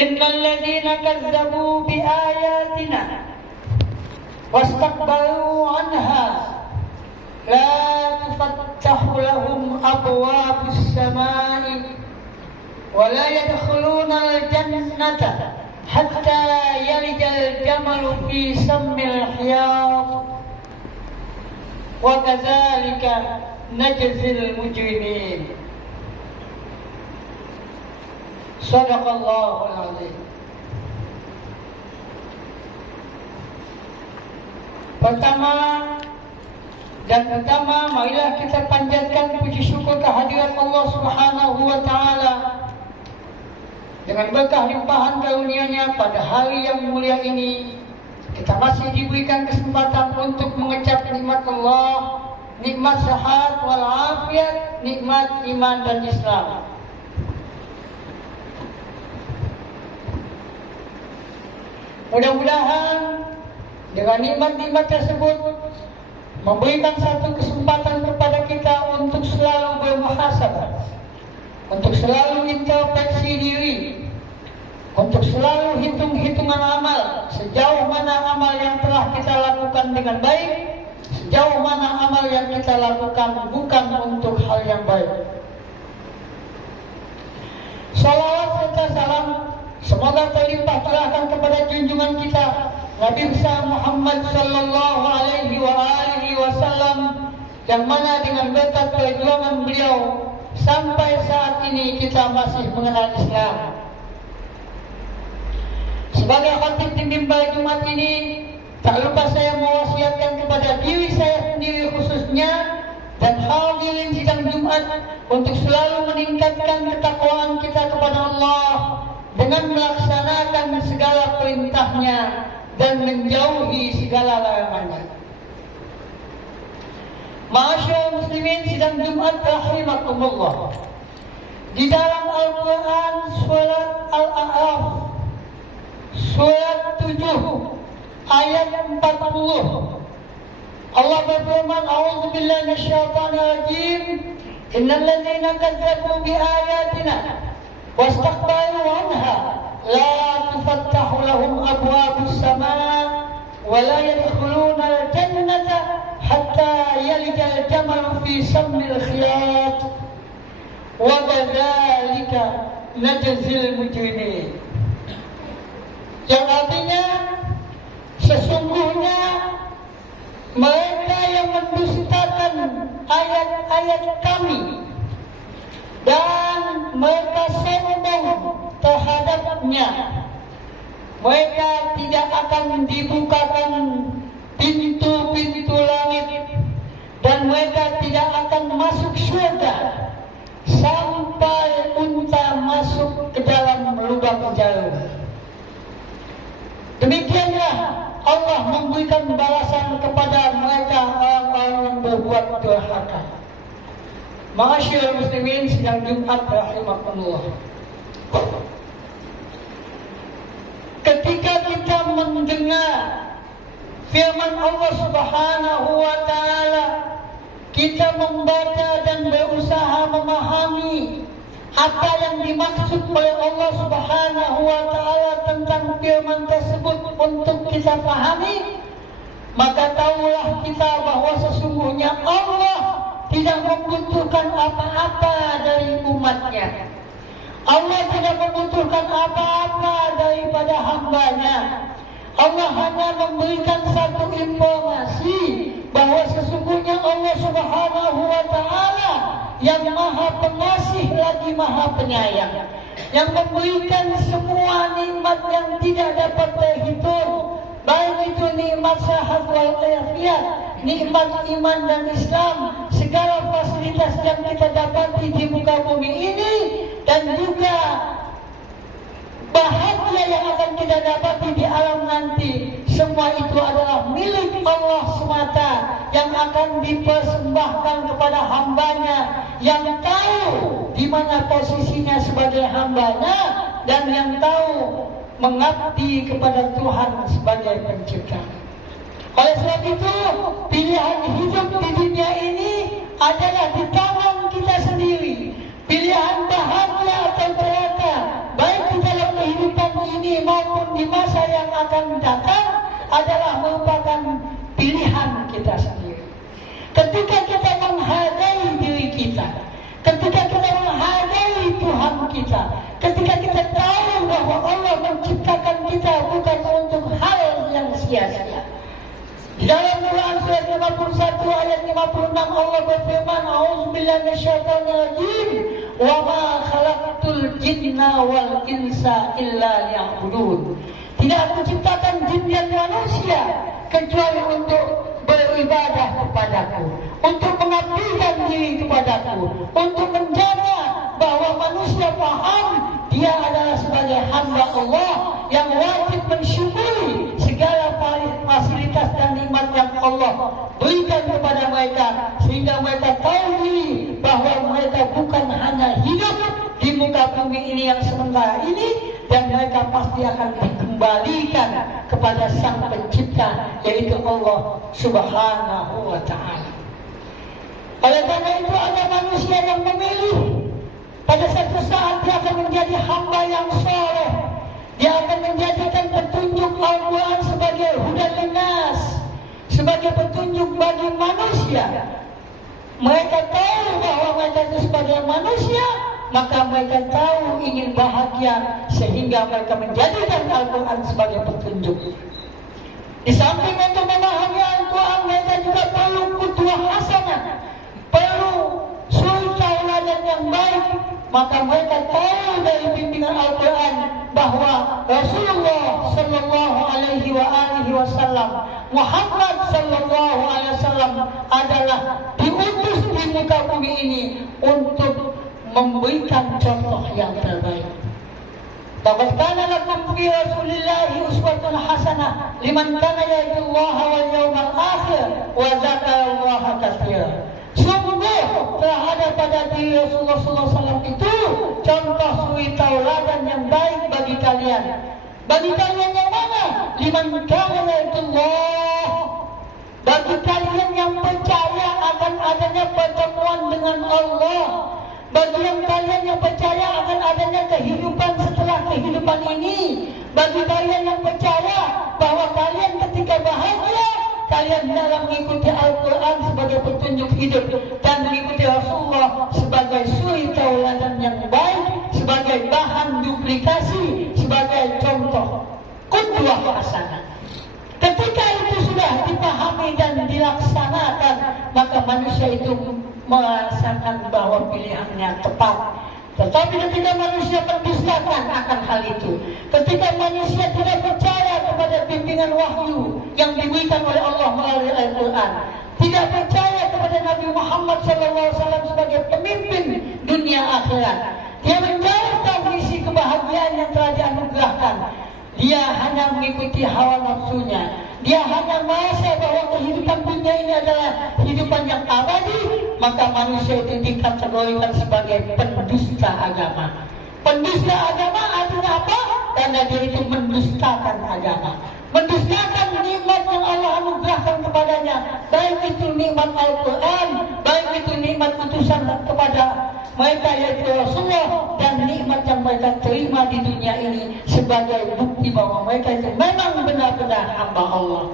Innal ladzina kazzabu bi ayatina wastakbaru anha la tufattahu lahum abwabus samai wa la yadkhuluna al-jannata hatta yalijal jamalu fi sammil khiyat wa kadzalika najzil mujrimin. Shadaqallahul azim. Pertama dan utama, marilah kita panjatkan puji syukur kehadirat Allah Subhanahu wa taala dengan berkah limpahan karunia-Nya pada hari yang mulia ini. Kita masih diberikan kesempatan untuk mengecap nikmat Allah, nikmat sehat wal afiat, nikmat iman dan Islam. Mudah-mudahan dengan nikmat-nikmat tersebut memberikan satu kesempatan kepada kita untuk selalu bermuhasabah, untuk selalu introspeksi diri, untuk selalu hitung-hitungan amal, sejauh mana amal yang telah kita lakukan dengan baik, sejauh mana amal yang kita lakukan bukan untuk hal yang baik. Salawat serta salam semoga terlimpah curahkan kepada junjungan kita Nabi besar Muhammad sallallahu alaihi wasallam, yang mana dengan berkat perjuangan beliau sampai saat ini kita masih mengenal Islam. Sebagai khatib di mimbar Jumat ini, tak lupa saya mewasiatkan kepada diri saya sendiri khususnya dan hadirin sidang Jumat untuk selalu meningkatkan ketakwaan kita kepada Allah dengan melaksanakan segala perintahnya dan menjauhi segala larangannya. Ma'asyiral muslimin sidang Jumat rahimakumullah. Di dalam Al-Quran surat Al-A'raf surat 7 ayat 40 Allah berfirman, A'udzu billahi minasyaitonir rajim, innal ladzina kazzabu bi ayatina wastakbaru anha la tufattahu lahum abwabus samaa wa la yadkhuluna al-jannata hatta yalijal jamalu fi sammil khiyat wa kadzalika najzil mujrimin. Yang artinya sesungguhnya mereka yang mendustakan ayat-ayat kami dan mereka sombong terhadapnya, mereka tidak akan dibukakan pintu-pintu langit dan mereka tidak akan masuk surga sampai unta masuk ke dalam lubang jarum. Demikianlah Allah memberikan balasan kepada mereka orang-orang yang berbuat durhaka. Ma'asyiral muslimin sidang Jumat rahimakumullah. Ketika kita mendengar firman Allah Subhanahu wa taala, kita membaca dan berusaha memahami apa yang dimaksud oleh Allah Subhanahu wa taala tentang firman tersebut untuk kita pahami, maka tahulah kita bahwa sesungguhnya Allah tidak membutuhkan apa-apa dari umatnya. Allah tidak membutuhkan apa-apa daripada hambanya. Allah hanya memberikan satu informasi bahwa sesungguhnya Allah Subhanahu wa taala yang Maha Pengasih lagi Maha Penyayang, yang memberikan semua nikmat yang tidak dapat terhitung, baik itu nikmat sehat wal afiat, nikmat iman dan Islam, segala fasilitas yang kita dapati di muka bumi ini, dan juga bahagia yang akan kita dapati di alam nanti. Semua itu adalah milik Allah semata yang akan dipersembahkan kepada hambanya yang tahu di mana posisinya sebagai hambanya dan yang tahu mengabdi kepada Tuhan sebagai pencipta. Oleh sebab itu, pilihan hidup di dunia ini adalah di tangan kita sendiri. Pilihan bahagia atau celaka, baik di dalam kehidupan akan datang adalah merupakan pilihan kita sendiri. Ketika kita menghargai diri kita, ketika kita menghargai Tuhan kita, ketika kita tahu bahwa Allah menciptakan kita bukan untuk hal yang sia-sia. Di dalam Quran surat 51 ayat 56 Allah berfirman, "A'udzubillahi minasyaitonir rajim, wa ma khalaqtul jinna wal insa illa liya'budun." Tidak aku ciptakan jin dan manusia kecuali untuk beribadah kepadaku, untuk mengabdikan diri kepadaku, untuk menjaga bahwa manusia paham dia adalah sebagai hamba Allah yang wajib mensyukuri segala fasilitas dan nikmat yang Allah berikan kepada mereka, sehingga mereka tahu diri bahwa mereka bukan hanya hidup di muka bumi ini yang sementara ini, dan mereka pasti akan dikembalikan kepada Sang Pencipta, yaitu Allah Subhanahu wa Ta'ala. Oleh karena itu ada manusia yang memilih pada satu saat dia akan menjadi hamba yang saleh. Dia akan menjadikan petunjuk Al-Quran sebagai hudan linnas, sebagai petunjuk bagi manusia. Mereka tahu bahwa mereka itu sebagai manusia, maka mereka tahu ingin bahagia, sehingga mereka menjadikan Al-Quran sebagai petunjuk. Di samping untuk memahami Al-Quran, mereka juga perlu qudwah hasanah, perlu suri tauladan yang baik. Maka mereka tahu dari bimbingan Al-Quran bahwa Rasulullah Sallallahu Alaihi Wasallam, Muhammad Sallallahu Alaihi Wasallam adalah diutus di muka bumi ini untuk memberikan contoh yang terbaik. Laqad kana lakum fi Rasulillahi uswatun hasanah liman kana yarjullaha wal yawmal akhir wa dzakarallaha katsiran. Sungguh terhadap pada diri Rasulullah SAW itu contoh suri tauladan yang baik bagi kalian. Bagi kalian yang mana? Liman kana yarjullah, bagi kalian yang percaya akan adanya pertemuan dengan Allah, bagi kalian yang percaya akan adanya kehidupan setelah kehidupan ini, bagi kalian yang percaya bahwa kalian ketika bahagia, kalian dalam mengikuti Al-Quran sebagai petunjuk hidup dan mengikuti Rasulullah sebagai suri tauladan yang baik, sebagai bahan duplikasi, sebagai contoh qudwah hasanah. Ketika itu sudah dipahami dan dilaksanakan, maka manusia itu merasakan bahwa pilihannya tepat. Tetapi ketika manusia mendustakan akan hal itu, ketika manusia tidak percaya kepada bimbingan wahyu yang diberikan oleh Allah melalui Al-Quran, tidak percaya kepada Nabi Muhammad SAW sebagai pemimpin dunia akhirat, dia menjauhkan misi kebahagiaan yang telah dianugerahkan. Dia hanya mengikuti hawa nafsunya. Dia hanya merasa bahwa kehidupan dunia ini adalah kehidupan yang abadi, maka manusia itu dikategorikan sebagai pendusta agama. Pendusta agama artinya apa? Karena dia itu mendustakan agama, mendustakan nikmat yang Allah anugerahkan kepadanya, baik itu nikmat Al-Quran, baik itu nikmat utusan kepada mereka yaitu Rasulullah, dan nikmat yang mereka terima di dunia ini sebagai bukti bahwa mereka itu memang benar-benar hamba Allah.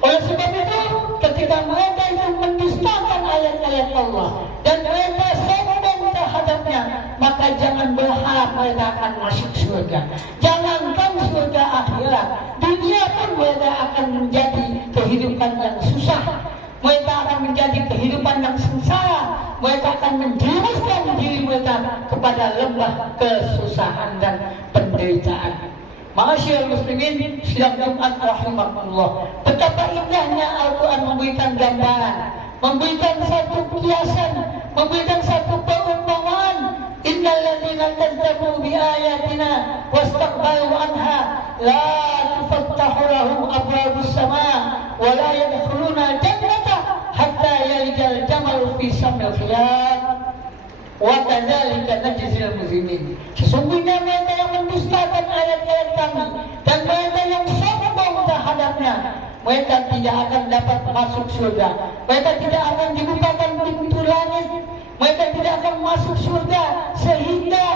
Oleh sebab itu, ketika mereka itu mendustakan ayat-ayat Allah dan mereka sombong terhadapnya, maka jangan berharap mereka akan masuk surga. Jangankan surga akhirat, dunia pun mereka akan menjadi kehidupan yang susah. Mereka akan menjadi kehidupan yang sengsara. Mereka akan menjerumuskan diri mereka kepada lembah kesusahan dan penderitaan. Ma'asyiral muslimin, sidang Jumat rahimakumullah. Betapa indahnya Al-Quran memberikan gambaran, memberikan satu kiasan, memberikan satu perumpamaan. Innal ladzina kazzabu bi ayatina wastakbaru anha la tufattahu lahum abwabus samaa wa la yadkhuluna jannata hatta yalijal jamal fi samil khiyat wa kadzalika najzil mujrimin. Sesungguhnya mereka yang mendustakan ayat-ayat kami dan mereka yang sombong terhadapnya, mereka tidak akan dapat masuk surga. Mereka tidak akan dibukakan pintu langit. Mereka tidak akan masuk surga sehingga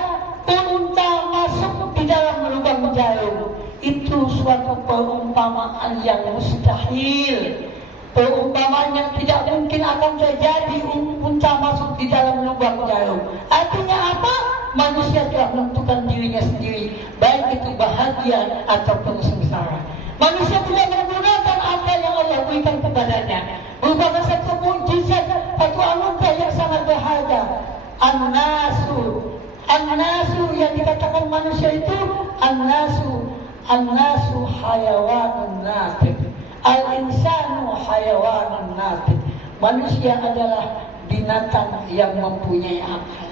unta masuk di dalam lubang jarum. Itu suatu perumpamaan yang mustahil. Perumpamaan tidak mungkin akan terjadi unta masuk di dalam lubang jarum. Artinya apa? Manusia telah menentukan dirinya sendiri, baik itu bahagia ataupun sengsara. Manusia tidak menggunakan apa yang Allah berikan kepadanya. Merupakan satu mukjizat, satu anugerah yang sangat berharga. An-nasu yang dikatakan manusia itu an-nasu hayawanun natiq. Al-insanu hayawanun natiq. Manusia adalah binatang yang mempunyai akal.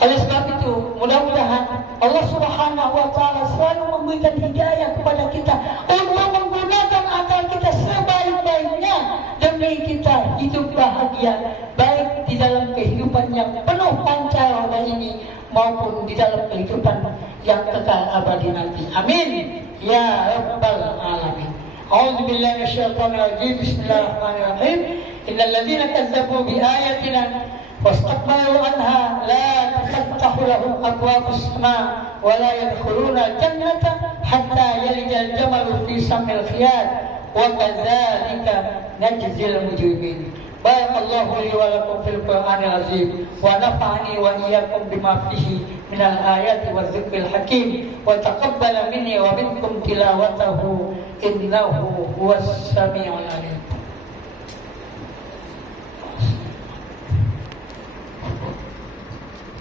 Oleh sebab itu, mudah-mudahan Allah Subhanahu wa taala selalu memberikan hidayah kepada kita untuk menggunakan akal kita sebaik-baiknya demi kita hidup bahagia, baik di dalam kehidupan yang penuh pancaroba ini maupun di dalam kehidupan yang kekal abadi nanti. Amin ya rabbal alamin. A'udzu billahi minasyaitonir rajim. Bismillahirrahmanirrahim. Innal ladzina kazzabu bi ayatina واستكبروا عنها لا تفتح لهم أبواب السماء ولا يدخلون الجنة حتى يلج الجمل في سم الخياط وكذلك نجزي المجرمين. بارك الله لي ولكم في القرآن العظيم ونفعني وإياكم بما فيه من الآيات والذكر الحكيم وتقبل مني ومنكم تلاوته إنه هو السميع العليم.